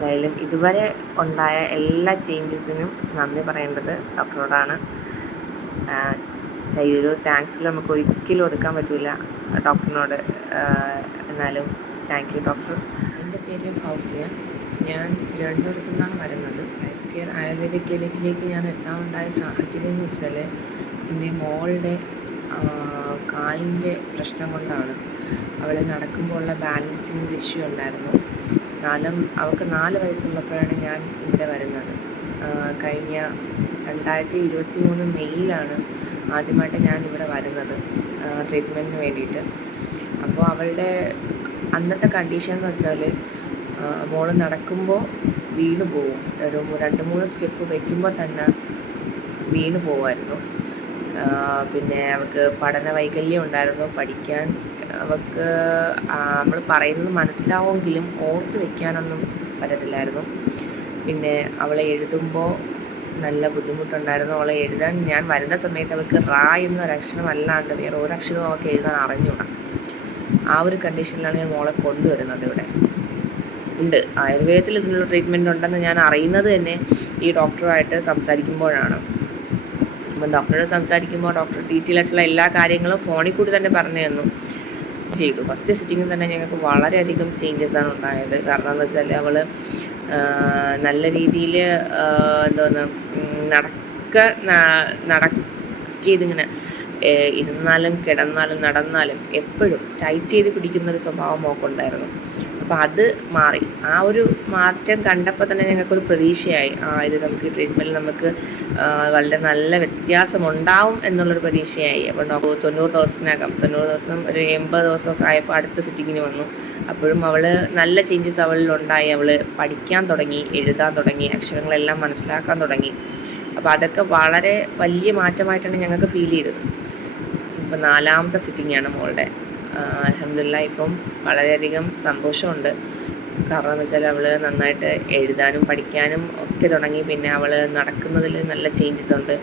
എന്തായാലും ഇതുവരെ ഉണ്ടായ എല്ലാ ചേഞ്ചസിനും നന്ദി പറയേണ്ടത് ഡോക്ടറോടാണ്. ഒരു താങ്ക്സിൽ നമുക്ക് ഒരിക്കലും ഒതുക്കാൻ പറ്റില്ല ഡോക്ടറിനോട്. എന്നാലും താങ്ക് യു ഡോക്ടർ. എൻ്റെ പേര് ഫൗസിയ. ഞാൻ തിരുവനന്തപുരത്തു നിന്നാണ് വരുന്നത്. ലൈഫ് കെയർ ആയുർവേദിക് ക്ലിനിക്കിലേക്ക് ഞാൻ എത്താനുണ്ടായ സാഹചര്യം എന്ന് വെച്ചാൽ എൻ്റെ മോളുടെ കാലിൻ്റെ പ്രശ്നം കൊണ്ടാണ്. അവൾ നടക്കുമ്പോൾ ഉള്ള ബാലൻസിങ്ങിൻ്റെ ഇഷ്യൂ ഉണ്ടായിരുന്നു. അവൾക്ക് 4 വയസ്സുള്ളപ്പോഴാണ് ഞാൻ ഇവിടെ വരുന്നത്. കഴിഞ്ഞ 2023 മെയ്യിലാണ് ആദ്യമായിട്ട് ഞാൻ ഇവിടെ വരുന്നത് ട്രീറ്റ്മെൻറ്റിന് വേണ്ടിയിട്ട്. അപ്പോൾ അവളുടെ അന്നത്തെ കണ്ടീഷൻ എന്ന് വെച്ചാൽ മോള് നടക്കുമ്പോൾ വീണ് പോവും. ഒരു 2-3 സ്റ്റെപ്പ് വയ്ക്കുമ്പോൾ തന്നെ വീണ് പോവുമായിരുന്നു. പിന്നെ അവൾക്ക് പഠന വൈകല്യം ഉണ്ടായിരുന്നു. പഠിക്കാൻ അവൾക്ക് നമ്മൾ പറയുന്നത് മനസ്സിലാവുമെങ്കിലും ഓർത്ത് വയ്ക്കാനൊന്നും പറ്റത്തില്ലായിരുന്നു. പിന്നെ അവളെ എഴുതുമ്പോൾ നല്ല ബുദ്ധിമുട്ടുണ്ടായിരുന്നു. അവളെ എഴുതാൻ ഞാൻ വരുന്ന സമയത്ത് അവൾക്ക് റാ എന്നൊരക്ഷരം അല്ലാണ്ട് വേറെ ഒരക്ഷരവും അവൾക്ക് എഴുതാൻ അറിഞ്ഞൂടാ. ആ ഒരു കണ്ടീഷനിലാണ് ഞാൻ മോളെ കൊണ്ടുവരുന്നത്. ഇവിടെ ഉണ്ട് ആയുർവേദത്തിൽ ഇതിനുള്ള ട്രീറ്റ്മെൻറ്റ് ഉണ്ടെന്ന് ഞാൻ അറിയുന്നത് തന്നെ ഈ ഡോക്ടറുമായിട്ട് സംസാരിക്കുമ്പോഴാണ്. അപ്പം ഡോക്ടറോട് സംസാരിക്കുമ്പോൾ ഡോക്ടർ ഡീറ്റെയിൽ ആയിട്ടുള്ള എല്ലാ കാര്യങ്ങളും ഫോണിൽ കൂടി തന്നെ പറഞ്ഞു തന്നു ചെയ്തു. ഫസ്റ്റ് സിറ്റിങ്ങിൽ തന്നെ ഞങ്ങൾക്ക് വളരെയധികം ചേഞ്ചസാണ് ഉണ്ടായത്. കാരണം എന്ന് വെച്ചാൽ അവൾ നല്ല രീതിയിൽ ചെയ്തിങ്ങനെ ഇരുന്നാലും കിടന്നാലും നടന്നാലും എപ്പോഴും ടൈറ്റ് ചെയ്ത് പിടിക്കുന്നൊരു സ്വഭാവം മോക്കുണ്ടായിരുന്നു. അപ്പോൾ അത് മാറി. ആ ഒരു മാറ്റം കണ്ടപ്പോൾ തന്നെ ഞങ്ങൾക്കൊരു പ്രതീക്ഷയായി. ഇത് നമുക്ക് ട്രീറ്റ്മെൻറ്റിൽ നമുക്ക് വളരെ നല്ല വ്യത്യാസമുണ്ടാവും എന്നുള്ളൊരു പ്രതീക്ഷയായി. അപ്പോൾ 90 ദിവസത്തിനകം 90 ദിവസം ഒരു 80 ദിവസമൊക്കെ ആയപ്പോൾ അടുത്ത സിറ്റിങ്ങിന് വന്നു. അപ്പോഴും അവൾ നല്ല ചേഞ്ചസ് അവളിലുണ്ടായി. അവൾ പഠിക്കാൻ തുടങ്ങി, എഴുതാൻ തുടങ്ങി, അക്ഷരങ്ങളെല്ലാം മനസ്സിലാക്കാൻ തുടങ്ങി. അപ്പോൾ അതൊക്കെ വളരെ വലിയ മാറ്റമായിട്ടാണ് ഞങ്ങൾക്ക് ഫീൽ ചെയ്തത്. ഇപ്പം 4ാമത്തെ സിറ്റിങ്ങാണ് മോളുടെ. അൽഹംദുലില്ലാഹ് ഇപ്പം വളരെയധികം സന്തോഷമുണ്ട്. കാരണം എന്ന് വെച്ചാൽ അവൾ നന്നായിട്ട് എഴുതാനും പഠിക്കാനും ഒക്കെ തുടങ്ങി. പിന്നെ അവൾ നടക്കുന്നതിൽ നല്ല ചേഞ്ചസ് ഉണ്ട്.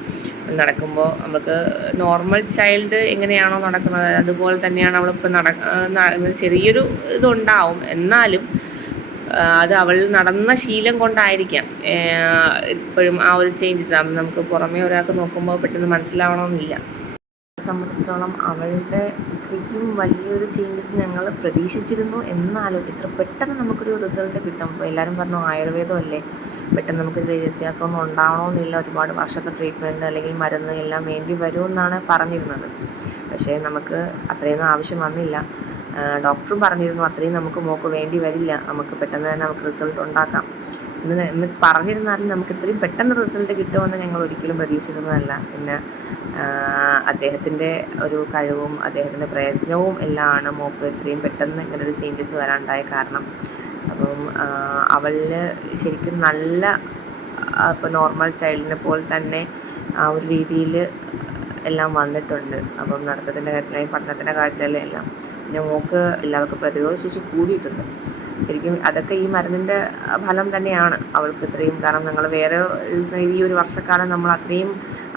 നടക്കുമ്പോൾ നമുക്ക് നോർമൽ ചൈൽഡ് എങ്ങനെയാണോ നടക്കുന്നത് അതുപോലെ തന്നെയാണ് അവളിപ്പോൾ ചെറിയൊരു ഇതുണ്ടാവും. എന്നാലും അത് അവൾ നടന്ന ശീലം കൊണ്ടായിരിക്കാം ഇപ്പോഴും ആ ഒരു ചേഞ്ചസ് നമുക്ക് പുറമേ ഒരാൾക്ക് നോക്കുമ്പോൾ പെട്ടെന്ന് മനസ്സിലാവണമെന്നില്ല. സംബന്ധിച്ചിടത്തോളം അവളുടെ ഇത്രയും വലിയൊരു ചേഞ്ചസ് ഞങ്ങൾ പ്രതീക്ഷിച്ചിരുന്നു. എന്നാലും ഇത്ര പെട്ടെന്ന് നമുക്കൊരു റിസൾട്ട് കിട്ടും. എല്ലാവരും പറഞ്ഞു ആയുർവേദമല്ലേ, പെട്ടെന്ന് നമുക്ക് വ്യത്യാസമൊന്നും ഉണ്ടാവണമെന്നില്ല, ഒരുപാട് വർഷത്തെ ട്രീറ്റ്മെൻറ്റ് അല്ലെങ്കിൽ മരുന്ന് എല്ലാം വേണ്ടി വരുമെന്നാണ് പറഞ്ഞിരുന്നത്. പക്ഷേ നമുക്ക് അത്രയൊന്നും ആവശ്യം വന്നില്ല. ഡോക്ടറും പറഞ്ഞിരുന്നു അത്രയും നമുക്ക് മോക്ക് വേണ്ടി വരില്ല, നമുക്ക് പെട്ടെന്ന് തന്നെ നമുക്ക് റിസൾട്ട് ഉണ്ടാക്കാം എന്ന് പറഞ്ഞിരുന്നാലും നമുക്ക് ഇത്രയും പെട്ടെന്ന് റിസൾട്ട് കിട്ടുമെന്ന് ഞങ്ങൾ ഒരിക്കലും പ്രതീക്ഷിച്ചിരുന്നതല്ല. പിന്നെ അദ്ദേഹത്തിൻ്റെ ഒരു കഴിവും അദ്ദേഹത്തിൻ്റെ പ്രയത്നവും എല്ലാമാണ് മോക്ക് ഇത്രയും പെട്ടെന്ന് ഇങ്ങനൊരു ചേഞ്ചസ് വരാനുണ്ടായ കാരണം. അപ്പം അവളിൽ ശരിക്കും നല്ല ഇപ്പോൾ നോർമൽ ചൈൽഡിനെ പോലെ തന്നെ ആ ഒരു രീതിയിൽ എല്ലാം വന്നിട്ടുണ്ട്. അപ്പം നടത്തത്തിൻ്റെ കാര്യത്തിലായി പഠനത്തിൻ്റെ കാര്യത്തിലെല്ലാം എല്ലാം. പിന്നെ മോക്ക് എല്ലാവർക്കും പ്രതിരോധശേഷി കൂടിയിട്ടുണ്ട്. ശരിക്കും അതൊക്കെ ഈ മരുന്നിൻ്റെ ഫലം തന്നെയാണ് അവൾക്ക് ഇത്രയും. കാരണം ഞങ്ങൾ വേറെ ഈ ഒരു വർഷക്കാലം നമ്മൾ അത്രയും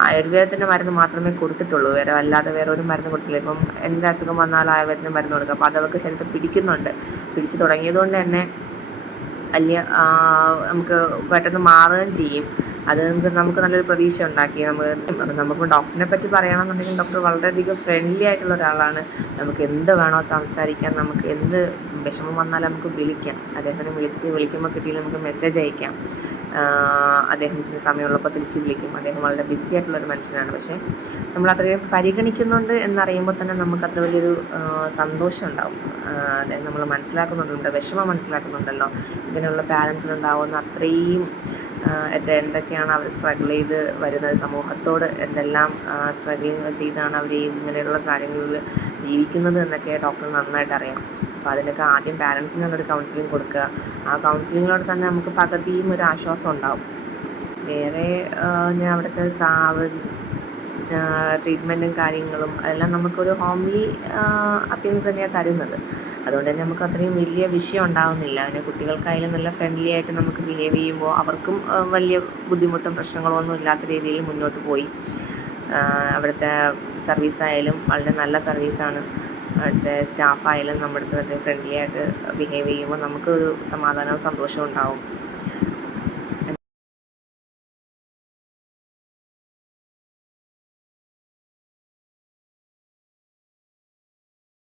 ആയുർവേദത്തിൻ്റെ മരുന്ന് മാത്രമേ കൊടുത്തിട്ടുള്ളൂ. അല്ലാതെ വേറെ ഒരു മരുന്ന് കൊടുത്തില്ല. ഇപ്പം എന്ത് അസുഖം വന്നാലും ആയുർവേദത്തിൻ്റെ മരുന്ന് കൊടുക്കുക. അപ്പോൾ അതവൾക്ക് ശരീരത്തിൽ പിടിച്ചു തുടങ്ങിയതുകൊണ്ട് തന്നെ വലിയ നമുക്ക് പെട്ടെന്ന് മാറുകയും ചെയ്യും. അത് നമുക്ക് നല്ലൊരു പ്രതീക്ഷ ഉണ്ടാക്കി. നമുക്ക് ഡോക്ടറിനെ പറ്റി പറയുകയാണെന്നുണ്ടെങ്കിൽ ഡോക്ടർ വളരെയധികം ഫ്രണ്ട്ലി ആയിട്ടുള്ള ഒരാളാണ്. നമുക്ക് എന്ത് വേണോ സംസാരിക്കാം, നമുക്ക് എന്ത് വിഷമം വന്നാലും നമുക്ക് വിളിക്കാം. അദ്ദേഹത്തിനെ വിളിക്കുമ്പോൾ കിട്ടിയില്ല നമുക്ക് മെസ്സേജ് അയക്കാം. അദ്ദേഹത്തിന് സമയമുള്ളപ്പോൾ തിരിച്ച് വിളിക്കും. അദ്ദേഹം വളരെ ബിസി ആയിട്ടുള്ളൊരു മനുഷ്യനാണ്. പക്ഷേ നമ്മൾ അത്രയും പരിഗണിക്കുന്നുണ്ട് എന്നറിയുമ്പോൾ തന്നെ നമുക്ക് അത്ര വലിയൊരു സന്തോഷം ഉണ്ടാവും. അദ്ദേഹം നമ്മൾ മനസ്സിലാക്കുന്നുണ്ട്, നമ്മുടെ വിഷമം മനസ്സിലാക്കുന്നുണ്ടല്ലോ. ഇങ്ങനെയുള്ള പാരൻസിനുണ്ടാവുന്ന അത്രയും എന്തൊക്കെയാണ് അവർ സ്ട്രഗിൾ ചെയ്ത് വരുന്നത്, സമൂഹത്തോട് എന്തെല്ലാം സ്ട്രഗിളിങ് ചെയ്താണ് അവർ ഇങ്ങനെയുള്ള കാര്യങ്ങളിൽ ജീവിക്കുന്നത് എന്നൊക്കെ ഡോക്ടർ നന്നായിട്ട് അറിയാം. അപ്പോൾ അതിനൊക്കെ ആദ്യം പാരൻസിനുള്ളൊരു കൗൺസിലിംഗ് കൊടുക്കുക. ആ കൗൺസിലിങ്ങിലൂടെ തന്നെ നമുക്ക് പകുതിയും ഒരു ആശ്വാസം ഉണ്ടാവും. വേറെ ഞാൻ അവിടുത്തെ ട്രീറ്റ്മെൻറ്റും കാര്യങ്ങളും അതെല്ലാം നമുക്കൊരു ഹോംലി അപ്പിയൻസ് തന്നെയാണ് തരുന്നത്. അതുകൊണ്ട് തന്നെ നമുക്ക് അത്രയും വലിയ വിഷയം ഉണ്ടാകുന്നില്ല. പിന്നെ കുട്ടികൾക്കായാലും നല്ല ഫ്രണ്ട്ലി ആയിട്ട് നമുക്ക് ബിഹേവ് ചെയ്യുമ്പോൾ അവർക്കും വലിയ ബുദ്ധിമുട്ടും പ്രശ്നങ്ങളോ ഒന്നും ഇല്ലാത്ത രീതിയിൽ മുന്നോട്ട് പോയി. അവിടുത്തെ സർവീസായാലും വളരെ നല്ല സർവീസാണ്. അവിടുത്തെ സ്റ്റാഫായാലും നമ്മുടെ അടുത്ത് ഫ്രണ്ട്ലി ആയിട്ട് ബിഹേവ് ചെയ്യുമ്പോൾ നമുക്കൊരു സമാധാനവും സന്തോഷവും ഉണ്ടാവും.